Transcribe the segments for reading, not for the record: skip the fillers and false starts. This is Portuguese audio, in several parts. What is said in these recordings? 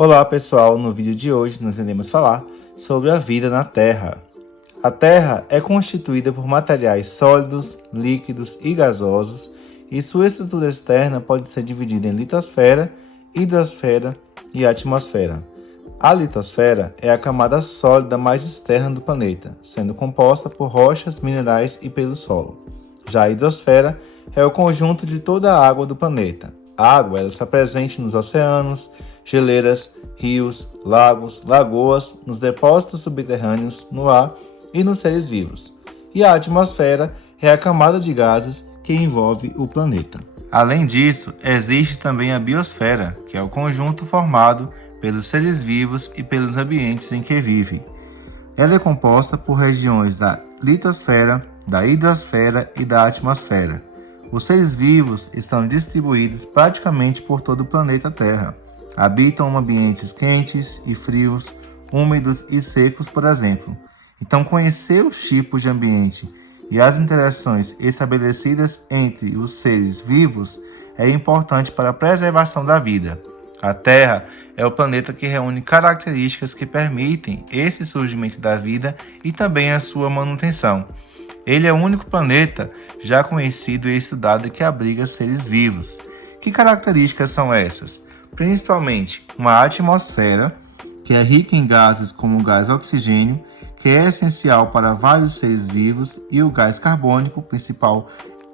Olá pessoal, no vídeo de hoje nós iremos falar sobre a vida na Terra. A Terra é constituída por materiais sólidos, líquidos e gasosos, e sua estrutura externa pode ser dividida em litosfera, hidrosfera e atmosfera. A litosfera é a camada sólida mais externa do planeta, sendo composta por rochas, minerais e pelo solo. Já a hidrosfera é o conjunto de toda a água do planeta. A água está presente nos oceanos, geleiras, rios, lagos, lagoas, nos depósitos subterrâneos, no ar e nos seres vivos. E a atmosfera é a camada de gases que envolve o planeta. Além disso, existe também a biosfera, que é o conjunto formado pelos seres vivos e pelos ambientes em que vivem. Ela é composta por regiões da litosfera, da hidrosfera e da atmosfera. Os seres vivos estão distribuídos praticamente por todo o planeta Terra. Habitam ambientes quentes e frios, úmidos e secos, por exemplo. Então, conhecer os tipos de ambiente e as interações estabelecidas entre os seres vivos é importante para a preservação da vida. A Terra é o planeta que reúne características que permitem esse surgimento da vida e também a sua manutenção. Ele é o único planeta já conhecido e estudado que abriga seres vivos. Que características são essas? Principalmente uma atmosfera, que é rica em gases como o gás oxigênio, que é essencial para vários seres vivos, e o gás carbônico, principal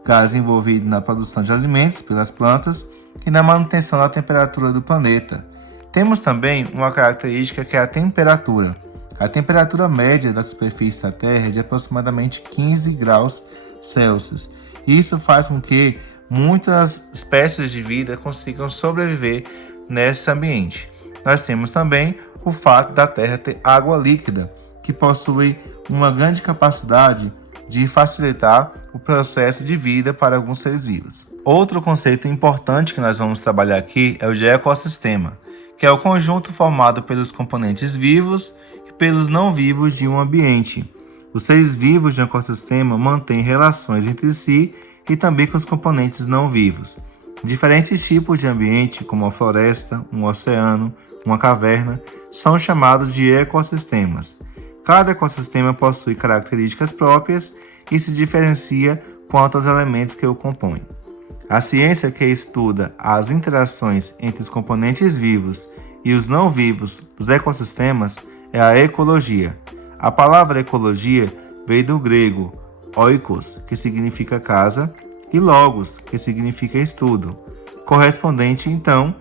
gás envolvido na produção de alimentos pelas plantas e na manutenção da temperatura do planeta. Temos também uma característica que é a temperatura. A temperatura média da superfície da Terra é de aproximadamente 15 graus Celsius. Isso faz com que muitas espécies de vida consigam sobreviver nesse ambiente. Nós temos também o fato da Terra ter água líquida, que possui uma grande capacidade de facilitar o processo de vida para alguns seres vivos. Outro conceito importante que nós vamos trabalhar aqui é o de ecossistema, que é o conjunto formado pelos componentes vivos e pelos não vivos de um ambiente. Os seres vivos de um ecossistema mantêm relações entre si e também com os componentes não vivos. Diferentes tipos de ambiente, como a floresta, um oceano, uma caverna, são chamados de ecossistemas. Cada ecossistema possui características próprias e se diferencia quanto aos elementos que o compõem. A ciência que estuda as interações entre os componentes vivos e os não vivos dos ecossistemas é a ecologia. A palavra ecologia veio do grego oikos, que significa casa, e logos, que significa estudo, correspondente então,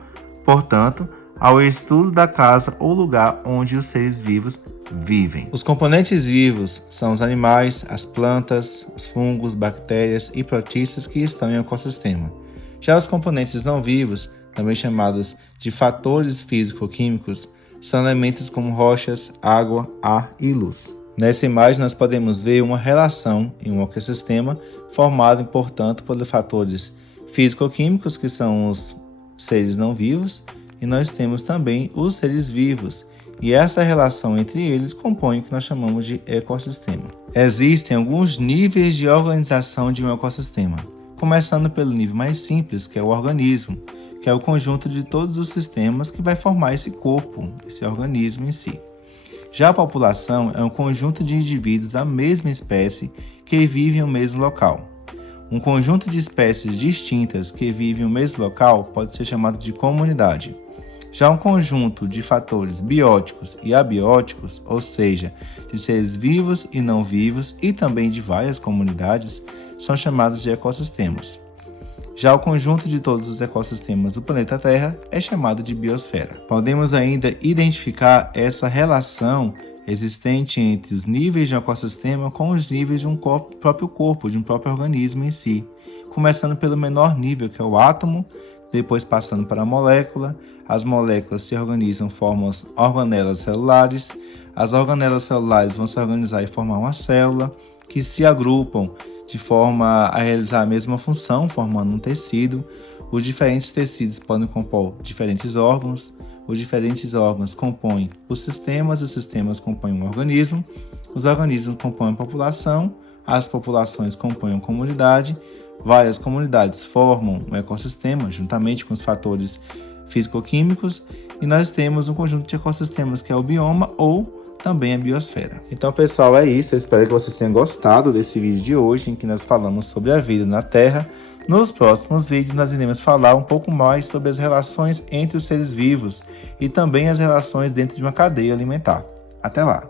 portanto, ao estudo da casa ou lugar onde os seres vivos vivem. Os componentes vivos são os animais, as plantas, os fungos, bactérias e protistas que estão em um ecossistema. Já os componentes não vivos, também chamados de fatores físico-químicos, são elementos como rochas, água, ar e luz. Nessa imagem nós podemos ver uma relação em um ecossistema formado, portanto, por fatores físico-químicos, que são os seres não vivos, e nós temos também os seres vivos, e essa relação entre eles compõe o que nós chamamos de ecossistema. Existem alguns níveis de organização de um ecossistema, começando pelo nível mais simples, que é o organismo, que é o conjunto de todos os sistemas que vai formar esse corpo, esse organismo em si. Já a população é um conjunto de indivíduos da mesma espécie que vivem no mesmo local. Um conjunto de espécies distintas que vivem no mesmo local pode ser chamado de comunidade. Já um conjunto de fatores bióticos e abióticos, ou seja, de seres vivos e não vivos e também de várias comunidades, são chamados de ecossistemas. Já o conjunto de todos os ecossistemas do planeta Terra é chamado de biosfera. Podemos ainda identificar essa relação existente entre os níveis de um ecossistema com os níveis de um próprio corpo, de um próprio organismo em si, começando pelo menor nível, que é o átomo, depois passando para a molécula. As moléculas se organizam, formam as organelas celulares. As organelas celulares vão se organizar e formar uma célula, que se agrupam de forma a realizar a mesma função, formando um tecido. Os diferentes tecidos podem compor diferentes órgãos. Os diferentes órgãos compõem os sistemas compõem um organismo. Os organismos compõem a população. As populações compõem a comunidade. Várias comunidades formam um ecossistema, juntamente com os fatores físico-químicos, e nós temos um conjunto de ecossistemas que é o bioma ou também a biosfera. Então, pessoal, é isso. Eu espero que vocês tenham gostado desse vídeo de hoje, em que nós falamos sobre a vida na Terra. Nos próximos vídeos, nós iremos falar um pouco mais sobre as relações entre os seres vivos e também as relações dentro de uma cadeia alimentar. Até lá!